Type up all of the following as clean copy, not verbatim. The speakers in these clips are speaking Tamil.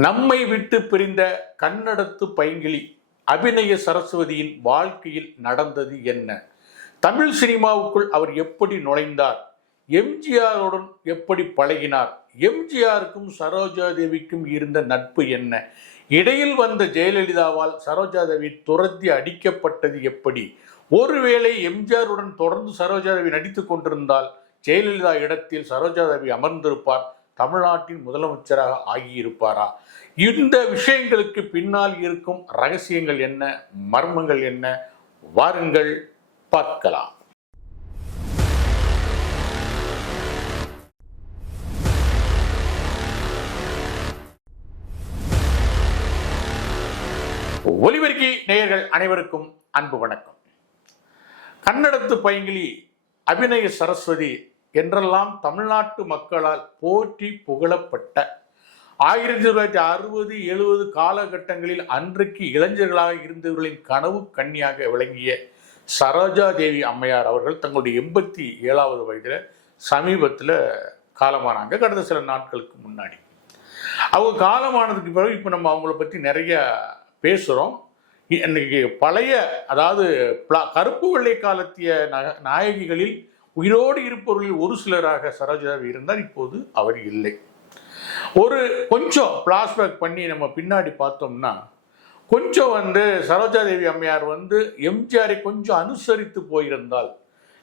நம்மை விட்டு பிரிந்த கன்னடத்து பைங்கிளி அபிநய சரஸ்வதியின் வாழ்க்கையில் நடந்தது என்ன? தமிழ் சினிமாவுக்குள் அவர் எப்படி நுழைந்தார்? எம்ஜிஆருடன் எப்படி பழகினார்? எம்ஜிஆருக்கும் சரோஜா தேவிக்கும் இருந்த நட்பு என்ன? இடையில் வந்த ஜெயலலிதாவால் சரோஜா தேவி துரத்தி அடிக்கப்பட்டது எப்படி? ஒருவேளை எம்ஜிஆருடன் தொடர்ந்து சரோஜா தேவி நடித்துக் கொண்டிருந்தால் ஜெயலலிதா இடத்தில் சரோஜா தேவி அமர்ந்திருப்பார், தமிழ்நாட்டின் முதலமைச்சராக ஆகியிருப்பாரா? இந்த விஷயங்களுக்கு பின்னால் இருக்கும் ரகசியங்கள் என்ன, மர்மங்கள் என்ன? வாருங்கள் பார்க்கலாம். ஒலிபெருக்கி நேயர்கள் அனைவருக்கும் அன்பு வணக்கம். கன்னடத்து பைங்கிளி அபிநய சரஸ்வதி என்றெல்லாம் தமிழ்நாட்டு மக்களால் போற்றி புகழப்பட்ட 1960, 70 காலகட்டங்களில் அன்றைக்கு இளைஞர்களாக இருந்தவர்களின் கனவு கன்னியாக விளங்கிய சரோஜா தேவி அம்மையார் அவர்கள் தங்களுடைய 87வது வயதில் சமீபத்தில் காலமானாங்க. கடந்த சில நாட்களுக்கு முன்னாடி அவங்க காலமானதுக்கு பிறகு இப்போ நம்ம அவங்கள பற்றி நிறைய பேசுகிறோம். இன்னைக்கு பழைய, அதாவது கருப்பு வெள்ளை காலத்திய நாயகிகளில் உயிரோடு இருப்பவர்களில் ஒரு சிலராக சரோஜா இருந்தார். இப்போது அவர் இல்லை. ஒரு கொஞ்சம் பிளாஷ்பேக் பண்ணி நம்ம பின்னாடி பார்த்தோம்னா, கொஞ்சம் சரோஜா தேவி அம்மையார் எம்ஜிஆரை கொஞ்சம் அனுசரித்து போயிருந்தால்,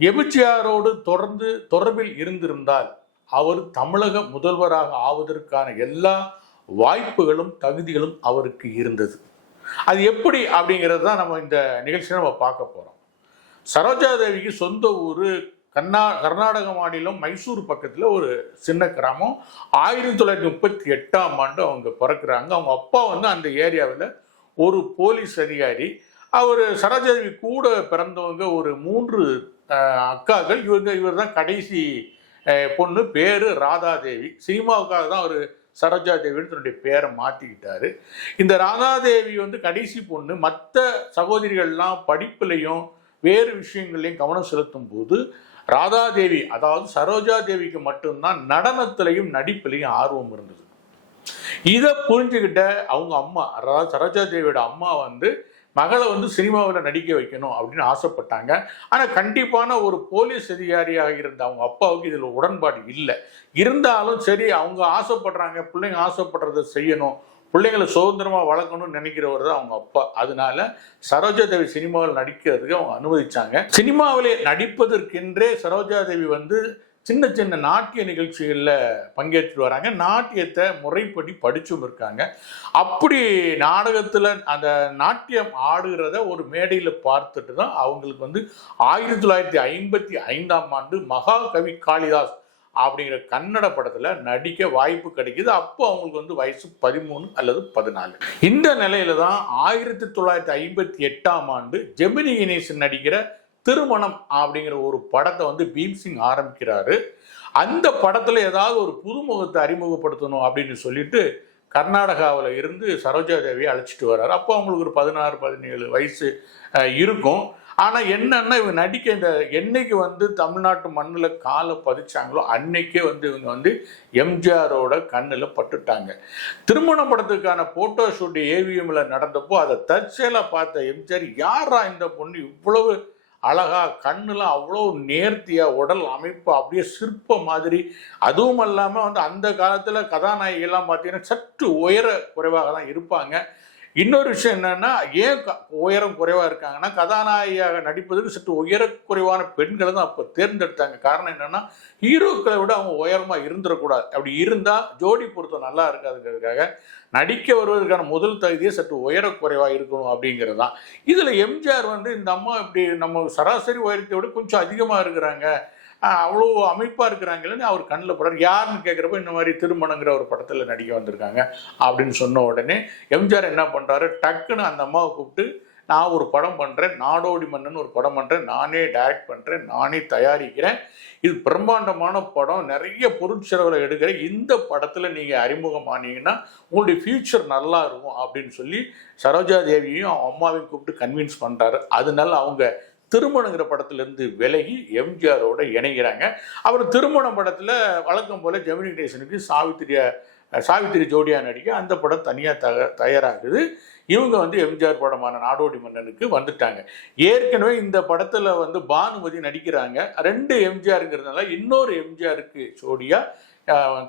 எம்ஜிஆரோடு தொடர்ந்து தொடர்பில் இருந்திருந்தால் அவர் தமிழக முதல்வராக ஆவதற்கான எல்லா வாய்ப்புகளும் தகுதிகளும் அவருக்கு இருந்தது. அது எப்படி அப்படிங்கிறது தான் நம்ம இந்த நிகழ்ச்சியை நம்ம பார்க்க போகிறோம். சரோஜா தேவிக்கு சொந்த ஊர் கர்நாடக மாநிலம் மைசூர் பக்கத்தில் ஒரு சின்ன கிராமம். 1938ஆம் ஆண்டு அவங்க பிறக்கிறாங்க. அவங்க அப்பா அந்த ஏரியாவில் ஒரு போலீஸ் அதிகாரி. அவர் சரோஜா தேவி கூட பிறந்தவங்க ஒரு 3 அக்காக்கள். இவர் தான் கடைசி பொண்ணு. பேர் ராதாதேவி. சினிமாவுக்காக தான் அவர் சரோஜா தேவின்னு தன்னுடைய பேரை மாற்றிக்கிட்டாரு. இந்த ராதாதேவி கடைசி பொண்ணு. மற்ற சகோதரிகள்லாம் படிப்புலையும் வேறு விஷயங்கள்லையும் கவனம் செலுத்தும் போது ராதாதேவி, அதாவது சரோஜா தேவிக்கு மட்டும்தான் நடனத்திலையும் நடிப்பிலையும் ஆர்வம் இருந்தது. இதை புரிஞ்சுக்கிட்ட அவங்க அம்மா, அதாவது சரோஜா தேவியோட அம்மா மகளை சினிமாவில் நடிக்க வைக்கணும் அப்படின்னு ஆசைப்பட்டாங்க. ஆனால் கண்டிப்பான ஒரு போலீஸ் அதிகாரியாக இருந்த அவங்க அப்பாவுக்கு இதில் உடன்பாடு இல்லை. இருந்தாலும் சரி, அவங்க ஆசைப்படுறாங்க, பிள்ளைங்க ஆசைப்படுறதை செய்யணும், பிள்ளைங்களை சுதந்திரமாக வளர்க்கணும்னு நினைக்கிறவர் தான் அவங்க அப்பா. அதனால சரோஜா தேவி சினிமாவில் நடிக்கிறதுக்கு அவங்க அனுமதிச்சாங்க. சினிமாவிலே நடிப்பதற்கென்றே சரோஜா தேவி சின்ன சின்ன நாட்டிய நிகழ்ச்சிகளில் பங்கேற்று வராங்க. நாட்டியத்தை முறைப்படி படிச்சும் இருக்காங்க. அப்படி நாடகத்தில் அந்த நாட்டியம் ஆடுகிறத ஒரு மேடையில் பார்த்துட்டு தான் அவங்களுக்கு 1955ஆம் ஆண்டு மகாகவி காளிதாஸ் அப்படிங்கிற கன்னட படத்தில் நடிக்க வாய்ப்பு கிடைக்குது. அப்போ அவங்களுக்கு வயசு 13 அல்லது 14. இந்த நிலையில தான் 1958ஆம் ஆண்டு ஜெமினி கணேசன் நடிக்கிற திருமணம் அப்படிங்கிற ஒரு படத்தை பீம்சிங் ஆரம்பிக்கிறாரு. அந்த படத்தில் ஏதாவது ஒரு புதுமுகத்தை அறிமுகப்படுத்தணும் அப்படின்னு சொல்லிட்டு கர்நாடகாவில் இருந்து சரோஜா தேவியை அழைச்சிட்டு வர்றாரு. அப்போ அவங்களுக்கு ஒரு 16, 17 வயசு இருக்கும். ஆனால் என்னன்னா, இவங்க நடிக்க இந்த என்னைக்கு தமிழ்நாட்டு மண்ணில் காலை பதிச்சாங்களோ அன்னைக்கே இவங்க எம்ஜிஆரோட கண்ணில் பட்டுட்டாங்க. திருமண படத்துக்கான போட்டோ ஷூட் ஏவிஎம்ல நடந்தப்போ அதை தற்செயலாக பார்த்த எம்ஜிஆர், யாரா இந்த பொண்ணு இவ்வளவு அழகா, கண்ணுலாம் அவ்வளோ நேர்த்தியா, உடல் அமைப்பு அப்படியே சிற்ப மாதிரி. அதுவும் இல்லாமல் அந்த காலத்தில் கதாநாயகிலாம் பார்த்தீங்கன்னா சற்று உயர குறைவாக தான் இருப்பாங்க. இன்னொரு விஷயம் என்னன்னா, ஏன் உயரம் குறைவாக இருக்காங்கன்னா, கதாநாயகியாக நடிப்பதற்கு சற்று உயர குறைவான பெண்களை தான் அப்போ தேர்ந்தெடுத்தாங்க. காரணம் என்னன்னா, ஹீரோக்களை விட அவங்க உயரமாக இருந்துடக்கூடாது. அப்படி இருந்தால் ஜோடி பொருத்தம் நல்லா இருக்காதுங்கிறதுக்காக நடிக்க வருவதற்கான முதல் தகுதியை சற்று உயர குறைவாக இருக்கணும் அப்படிங்கிறது தான். இதில் எம்ஜிஆர் இந்த அம்மா இப்படி நம்ம சராசரி உயரத்தை விட கொஞ்சம் அதிகமாக இருக்கிறாங்க, அவ்வளோ அமைப்பாக இருக்கிறாங்களேன்னு அவர் கண்ணில் படுறாரு. யாருன்னு கேட்குறப்ப இந்த மாதிரி திருமணங்கிற ஒரு படத்தில் நடிக்க வந்திருக்காங்க அப்படின்னு சொன்ன உடனே எம்ஜிஆர் என்ன பண்ணுறாரு, டக்குன்னு அந்த அம்மாவை கூப்பிட்டு, நான் ஒரு படம் பண்ணுறேன், நாடோடி மன்னன் ஒரு படம் பண்ணுறேன், நானே டைரக்ட் பண்ணுறேன், நானே தயாரிக்கிறேன், இது பிரம்மாண்டமான படம், நிறைய பொருட்செலவில் எடுக்கிறேன், இந்த படத்தில் நீங்கள் அறிமுகமானீங்கன்னா உங்களுடைய ஃபியூச்சர் நல்லா இருக்கும் அப்படின்னு சொல்லி சரோஜா தேவியையும் அம்மாவையும் கூப்பிட்டு கன்வின்ஸ் பண்ணுறாரு. அதனால அவங்க திருமணங்கிற படத்திலிருந்து விலகி எம்ஜிஆரோட இணைகிறாங்க. அவர் திருமண படத்தில் வழக்கம் போல ஜெமினி கணேசனுக்கு சாவித்திரியை சாவித்திரி ஜோடியா நடிக்க அந்த படம் தனியாக தயாராகுது. இவங்க வந்து எம்ஜிஆர் படமான நாடோடி மன்னனுக்கு வந்துட்டாங்க. ஏற்கனவே இந்த படத்துல வந்து பானுமதி நடிக்கிறாங்க. 2 எம்ஜிஆருங்கிறதுனால இன்னொரு எம்ஜிஆருக்கு ஜோடியா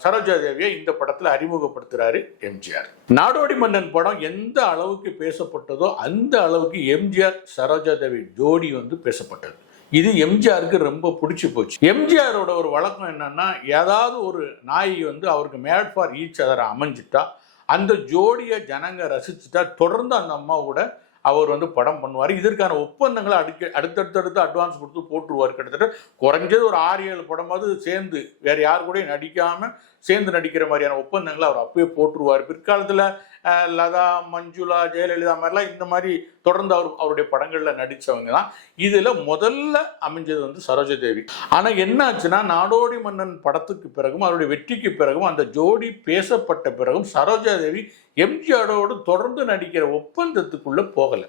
சரோஜா தேவியை இந்த படத்துல அறிமுகப்படுத்துறாரு எம்ஜிஆர். நாடோடி மன்னன் படம் எந்த அளவுக்கு பேசப்பட்டதோ அந்த அளவுக்கு எம்ஜிஆர் சரோஜா தேவி ஜோடி வந்து பேசப்பட்டது. இது எம்ஜிஆருக்கு ரொம்ப பிடிச்சி போச்சு. எம்ஜிஆரோட ஒரு வழக்கம் என்னன்னா, ஏதாவது ஒரு நாய் வந்து அவருக்கு மேட் ஃபார் ஈச் அதர் அமைஞ்சிட்டா அந்த ஜோடியை ஜனங்க ரசிச்சுட்டா தொடர்ந்து அந்த அம்மாவோட அவர் வந்து படம் பண்ணுவார். இதற்கான ஒப்பந்தங்களை அடுத்தடுத்து அட்வான்ஸ் கொடுத்து போட்டுருவார். கிட்டத்தட்ட குறைஞ்சது ஒரு 6-7 படமாவது சேர்ந்து வேற யாரு கூட நடிக்காம சேர்ந்து நடிக்கிற மாதிரியான ஒப்பந்தங்களை அவர் அப்பயே போட்டுருவார். பிற்காலத்தில் லதா, மஞ்சுளா, ஜெயலலிதா மாதிரிலாம் இந்த மாதிரி தொடர்ந்து அவருடைய படங்களில் நடித்தவங்க தான். இதில் முதல்ல அமைஞ்சது வந்து சரோஜா தேவி. ஆனால் என்ன ஆச்சுன்னா, நாடோடி மன்னன் படத்துக்கு பிறகும் அவருடைய வெற்றிக்கு பிறகும் அந்த ஜோடி பேசப்பட்ட பிறகும் சரோஜா தேவி எம்ஜிஆரோடு தொடர்ந்து நடிக்கிற ஒப்பந்தத்துக்குள்ளே போகலை.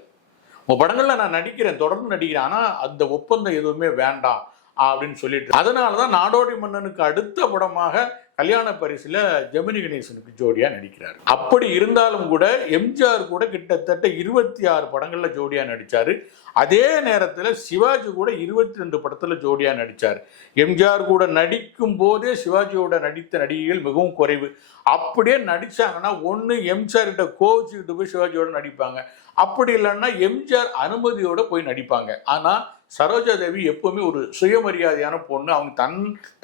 உங்கள் படங்களில் நான் நடிக்கிறேன், தொடர்ந்து நடிக்கிறேன், ஆனால் அந்த ஒப்பந்தம் எதுவுமே வேண்டாம் அப்படின்னு சொல்லிட்டு, அதனால தான் நாடோடி மன்னனுக்கு அடுத்த படமாக கல்யாண பரிசுல ஜெமினி கணேசனுக்கு ஜோடியா நடிக்கிறார். அப்படி இருந்தாலும் கூட எம்ஜிஆர் கூட கிட்டத்தட்ட 26 படங்கள்ல ஜோடியா நடிச்சாரு. அதே நேரத்தில் சிவாஜி கூட 22 படத்துல ஜோடியா நடிச்சார். எம்ஜிஆர் கூட நடிக்கும் போதே சிவாஜியோட நடித்த நடிகைகள் மிகவும் குறைவு. அப்படியே நடிச்சாங்கன்னா ஒன்று எம்ஜிஆர் கிட்ட கோவிச்சுக்கிட்டு போய் சிவாஜியோட நடிப்பாங்க, அப்படி இல்லைன்னா எம்ஜிஆர் அனுமதியோட போய் நடிப்பாங்க. ஆனா சரோஜா தேவி எப்பவுமே ஒரு சுயமரியாதையான பொண்ணு. அவங்க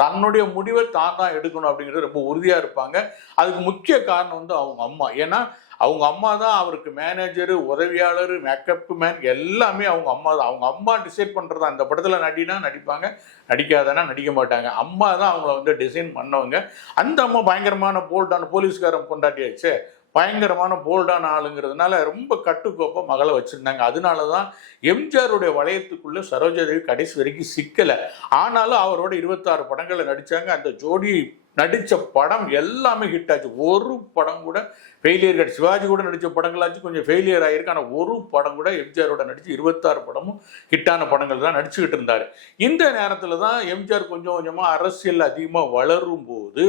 தன்னுடைய முடிவை தான் எடுக்கணும் அப்படிங்கிறது ரொம்ப உறுதியா இருப்பாங்க. அதுக்கு முக்கிய காரணம் வந்து அவங்க அம்மா. ஏன்னா அவங்க அம்மா தான் அவருக்கு மேனேஜரு, உதவியாளர், மேக்கப் மேன் எல்லாமே அவங்க அம்மா தான். அவங்க அம்மா டிசைட் பண்றதா இந்த படத்துல நடினா நடிப்பாங்க, நடிக்காதனா நடிக்க மாட்டாங்க. அம்மா தான் அவங்கள வந்து டிசைன் பண்ணவங்க. அந்த அம்மா பயங்கரமான போல்டான போலீஸ்காரன் கொண்டாட்டியாச்சு, பயங்கரமான போல்டான ஆளுங்கிறதுனால ரொம்ப கட்டுக்கோப்ப மகளை வச்சிருந்தாங்க. அதனால தான் எம்ஜிஆருடைய வளையத்துக்குள்ள சரோஜா தேவி கடைசி வரைக்கும் சிக்கலை. ஆனாலும் அவரோட 26 படங்களை நடிச்சாங்க. அந்த ஜோடி நடித்த படம் எல்லாமே ஹிட் ஆச்சு. ஒரு படம் கூட ஃபெயிலியர் கிடையாது. சிவாஜி கூட நடித்த படங்களாச்சும் கொஞ்சம் ஃபெயிலியர் ஆகிருக்கு. ஆனால் ஒரு படம் கூட எம்ஜிஆரோட நடித்து 26 படமும் ஹிட்டான படங்கள் தான் நடிச்சுக்கிட்டு இருந்தார். இந்த நேரத்தில் தான் எம்ஜிஆர் கொஞ்சம் கொஞ்சமாக அரசியல் அதிகமாக வளரும் போது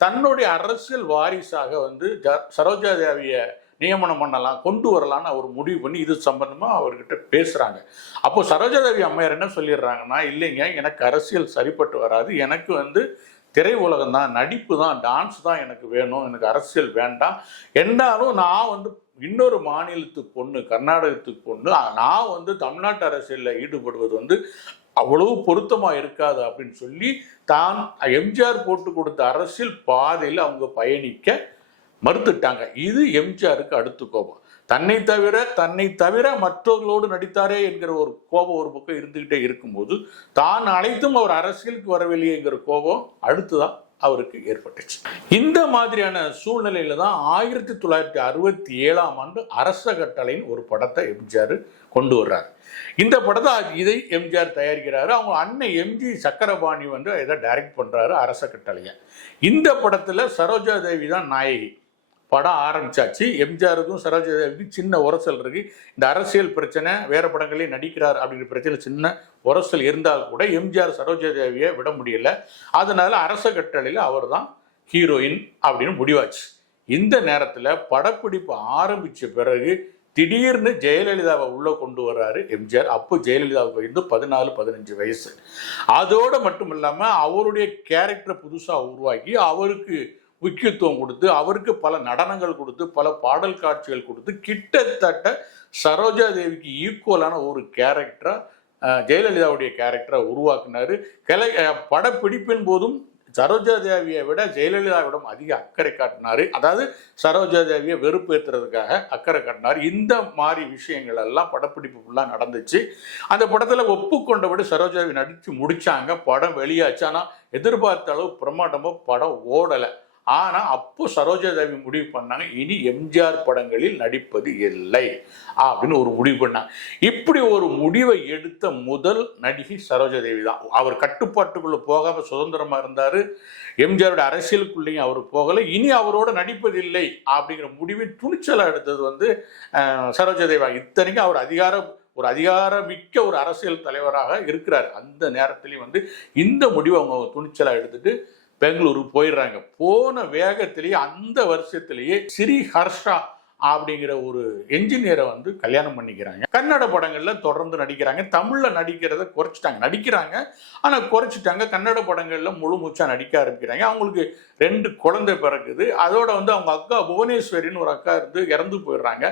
தன்னுடைய அரசியல் வாரிசாக வந்து சரோஜா தேவியை நியமனம் பண்ணலாம், கொண்டு வரலான்னு அவர் முடிவு பண்ணி இது சம்பந்தமாக அவர்கிட்ட பேசுகிறாங்க. அப்போ சரோஜா தேவி அம்மையார் என்ன சொல்லிடுறாங்கன்னா, இல்லைங்க, எனக்கு அரசியல் சரிப்பட்டு வராது, எனக்கு வந்து திரை உலகம் தான், நடிப்பு தான், டான்ஸ் தான் எனக்கு வேணும், எனக்கு அரசியல் வேண்டாம். என்றாலும் நான் வந்து இன்னொரு மாநிலத்துக்கு பொண்ணு, கர்நாடகத்துக்கு பொண்ணு, நான் வந்து தமிழ்நாட்டு அரசியலில் ஈடுபடுவது வந்து அவ்வளவு பொருத்தமாக இருக்காது அப்படின்னு சொல்லி தான் எம்ஜிஆர் போட்டு கொடுத்த அரசியல் பாதையில் அவங்க பயணிக்க மறுத்துட்டாங்க. இது எம்ஜிஆருக்கு அடுத்த கோபம். தன்னை தவிர மற்றவர்களோடு நடித்தாரே என்கிற ஒரு கோபம் ஒரு பக்கம் இருந்துகிட்டே இருக்கும்போது தான் அனைத்தும் அவர் அரசியலுக்கு வரவில்லையேங்கிற கோபம் அடுத்துதான் அவருக்கு ஏற்பட்டுச்சு. இந்த மாதிரியான சூழ்நிலையில தான் 1967ஆம் ஆண்டு அரச கட்டளையின் ஒரு படத்தை எம்ஜிஆர் கொண்டு வர்றாரு. இந்த படத்தை இதை எம்ஜிஆர் தயாரிக்கிறாரு. அவங்க அண்ணன் எம்ஜி சக்கரபாணி வந்து இதை டைரக்ட் பண்றாரு அரச கட்டளையை. இந்த படத்துல சரோஜா தேவி தான் நாயகி. படம் ஆரம்பிச்சாச்சு. எம்ஜிஆருக்கும் சரோஜா தேவிக்கும் சின்ன உரசல் இருக்கு. இந்த அரசியல் பிரச்சனை, வேற படங்களையும் நடிக்கிறார் அப்படிங்கிற பிரச்சனை சின்ன உரசல் இருந்தால் கூட எம்ஜிஆர் சரோஜா தேவியை விட முடியல. அதனால அரச கட்டளையில் அவர் தான் ஹீரோயின் அப்படின்னு முடிவாச்சு. இந்த நேரத்தில் படப்பிடிப்பு ஆரம்பிச்ச பிறகு திடீர்னு ஜெயலலிதாவை உள்ள கொண்டு வர்றாரு எம்ஜிஆர். அப்போ ஜெயலலிதாவுக்கு வந்து 14-15 வயசு. அதோடு மட்டும் இல்லாமல் அவருடைய கேரக்டரை புதுசாக உருவாக்கி அவருக்கு முக்கியத்துவம் கொடுத்து அவருக்கு பல நடனங்கள் கொடுத்து பல பாடல் காட்சிகள் கொடுத்து கிட்டத்தட்ட சரோஜா தேவிக்கு ஈக்குவலான ஒரு கேரக்டரா ஜெயலலிதாவுடைய கேரக்டரை உருவாக்குனாரு. படப்பிடிப்பின் போதும் சரோஜா தேவியை விட ஜெயலலிதாவிடம் அதிக அக்கறை காட்டினாரு. அதாவது சரோஜா தேவியை வெறுப்பேற்றுறதுக்காக அக்கறை காட்டினார். இந்த மாதிரி விஷயங்கள் எல்லாம் படப்பிடிப்பு ஃபுல்லாக நடந்துச்சு. அந்த படத்தில் ஒப்புக்கொண்டபடி சரோஜாவை நடித்து முடிச்சாங்க. படம் வெளியாச்சு. ஆனால் எதிர்பார்த்த அளவு பிரமாண்டமாக படம் ஓடலை. ஆனால் அப்போ சரோஜா தேவி முடிவு பண்ணாங்க, இனி எம்ஜிஆர் படங்களில் நடிப்பது இல்லை அப்படின்னு ஒரு முடிவு பண்ணாங்க. இப்படி ஒரு முடிவை எடுத்த முதல் நடிகை சரோஜா தேவி தான். அவர் கட்டுப்பாட்டுக்குள்ள போகாம சுதந்திரமா இருந்தாரு. எம்ஜிஆரோட அரசியலுக்குள்ளேயும் அவர் போகலை. இனி அவரோட நடிப்பதில்லை அப்படிங்கிற முடிவின் துணிச்சலா எடுத்தது வந்து சரோஜா தேவி. இத்தனைக்கும் அவர் அதிகாரமிக்க ஒரு அரசியல் தலைவராக இருக்கிறார். அந்த நேரத்திலையும் வந்து இந்த முடிவை அவங்க துணிச்சலா எடுத்துட்டு பெங்களூருக்கு போயிடுறாங்க. போன வேகத்திலேயே அந்த வருஷத்திலேயே ஸ்ரீ ஹர்ஷா அப்படிங்கிற ஒரு என்ஜினியரை வந்து கல்யாணம் பண்ணிக்கிறாங்க. கன்னட படங்கள்ல தொடர்ந்து நடிக்கிறாங்க. தமிழ்ல நடிக்கிறத குறைச்சிட்டாங்க. நடிக்கிறாங்க ஆனா குறைச்சிட்டாங்க. கன்னட படங்கள்ல முழு மூச்சா நடிக்க ஆரம்பிக்கிறாங்க. அவங்களுக்கு 2 குழந்தை பிறகுது. அதோட வந்து அவங்க அக்கா புவனேஸ்வரின்னு ஒரு அக்கா இருந்து இறந்து போயிடுறாங்க.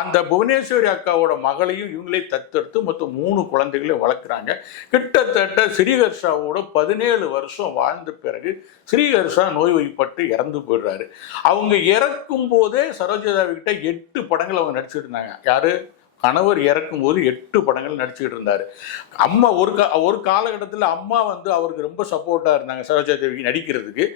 அந்த புவனேஸ்வரி அக்காவோட மகளையும் இவங்களே தத்தெடுத்து மொத்தம் 3 குழந்தைகளை வளர்க்குறாங்க. கிட்டத்தட்ட ஸ்ரீஹர்ஷாவோட 17 வருஷம் வாழ்ந்த பிறகு ஸ்ரீஹர்ஷா நோய்வாய்ப்பட்டு இறந்து போயிடுறாரு. அவங்க இறக்கும் போதே சரோஜாதேவி கிட்ட 8 படங்கள் அவங்க நடிச்சுட்டு இருந்தாங்க. யாரு? கணவர் இறக்கும் போது 8 படங்கள் நடிச்சுக்கிட்டு இருந்தாரு. அம்மா ஒரு காலகட்டத்தில் அம்மா வந்து அவருக்கு ரொம்ப சப்போர்ட்டா இருந்தாங்க சரோஜாதேவிக்கு நடிக்கிறதுக்கு.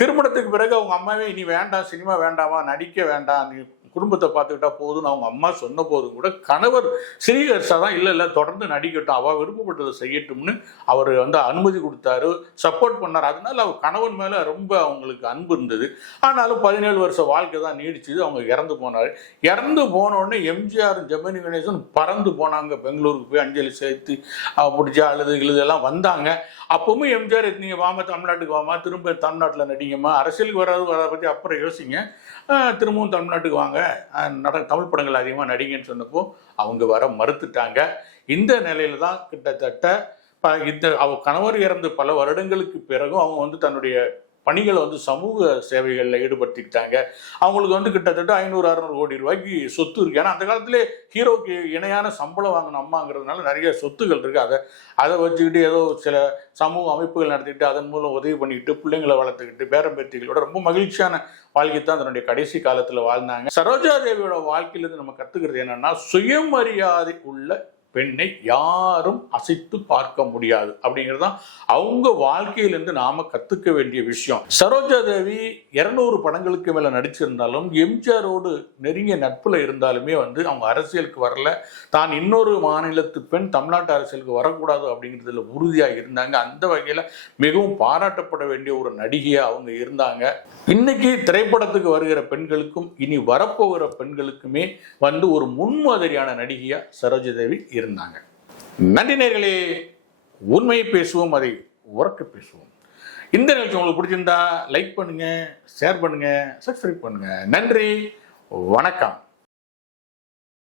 திருமணத்துக்கு பிறகு அவங்க அம்மாவே இனி வேண்டாம், சினிமா வேண்டாமா, நடிக்க வேண்டாம், நீ குடும்பத்தை பார்த்துக்கிட்டா போதும்னு அவங்க அம்மா சொன்ன போதும் கூட கணவர் ஸ்ரீஹர்ஷா தான் இல்லை தொடர்ந்து நடிக்கட்டும், அவள் விருப்பப்பட்டதை செய்யட்டும்னு அவர் வந்து அனுமதி கொடுத்தாரு, சப்போர்ட் பண்ணார். அதனால அவர் கணவன் மேலே ரொம்ப அவங்களுக்கு அன்பு இருந்தது. ஆனாலும் 17 வருஷம் வாழ்க்கை தான் நீடிச்சுது. அவங்க இறந்து போனார். இறந்து போனோடனே எம்ஜிஆர் ஜெமினி கணேசன் பறந்து போனாங்க. பெங்களூருக்கு போய் அஞ்சலி சேர்த்து பிடிச்சி அழுதுலாம் வந்தாங்க. அப்பவும் எம்ஜிஆர் நீங்கள் வாமா, தமிழ்நாட்டுக்கு வாமா, திரும்ப தமிழ்நாட்டில் நடிங்கம்மா, அரசியலுக்கு வராத பற்றி அப்புறம் யோசிங்க, திரும்பவும் தமிழ்நாட்டுக்கு வாங்க, தமிழ் படங்கள் அதிகமாக நடிங்கன்னு சொன்னப்போ அவங்க வர மறுத்துட்டாங்க. இந்த நிலையில தான் கிட்டத்தட்ட அவ கணவர் இறந்து பல வருடங்களுக்கு பிறகும் அவங்க வந்து தன்னுடைய பணிகளை வந்து சமூக சேவைகளில் ஈடுபடுத்திக்கிட்டாங்க. அவங்களுக்கு வந்து கிட்டத்தட்ட 500-600 கோடி ரூபாய்க்கு சொத்து இருக்கு. ஏன்னா அந்த காலத்திலே ஹீரோக்கு இணையான சம்பளம் வாங்கின அம்மாங்கிறதுனால நிறைய சொத்துகள் இருக்கு. அதை வச்சுக்கிட்டு ஏதோ சில சமூக அமைப்புகள் நடத்திக்கிட்டு அதன் மூலம் உதவி பண்ணிக்கிட்டு பிள்ளைங்களை வளர்த்துக்கிட்டு பேரம்பேத்திகளோட ரொம்ப மகிழ்ச்சியான வாழ்க்கை தான் தன்னுடைய கடைசி காலத்தில் வாழ்ந்தாங்க. சரோஜாதேவியோட வாழ்க்கையிலிருந்து நம்ம கத்துக்கிறது என்னன்னா, சுயமரியாதை உள்ள பெண்ணை யாரும் அசைத்து பார்க்க முடியாது அப்படிங்கிறதான் அவங்க வாழ்க்கையிலிருந்து நாம கத்துக்க வேண்டிய விஷயம். சரோஜாதேவி 200 படங்களுக்கு மேல நடிச்சிருந்தாலும் எம்ஜிஆரோடு நெருங்கிய நட்புல இருந்தாலுமே வந்து அவங்க அரசியலுக்கு வரல. தான் இன்னொரு மாநிலத்து பெண் தமிழ்நாட்டு அரசியலுக்கு வரக்கூடாது அப்படிங்கிறதுல உறுதியா இருந்தாங்க. அந்த வகையில மிகவும் பாராட்டப்பட வேண்டிய ஒரு நடிகையா அவங்க இருந்தாங்க. இன்னைக்கு திரைப்படத்துக்கு வருகிற பெண்களுக்கும் இனி வரப்போகிற பெண்களுக்குமே வந்து ஒரு முன்மாதிரியான நடிகையா சரோஜாதேவி இருந்தாங்க. நன்றி நேயர்களே. உண்மையை பேசுவோம், அதை உரக்க பேசுவோம். இந்த நிகழ்ச்சி உங்களுக்கு பிடிச்சிருந்தா லைக் பண்ணுங்க, ஷேர் பண்ணுங்க, சப்ஸ்கிரைப் பண்ணுங்க. நன்றி, வணக்கம்.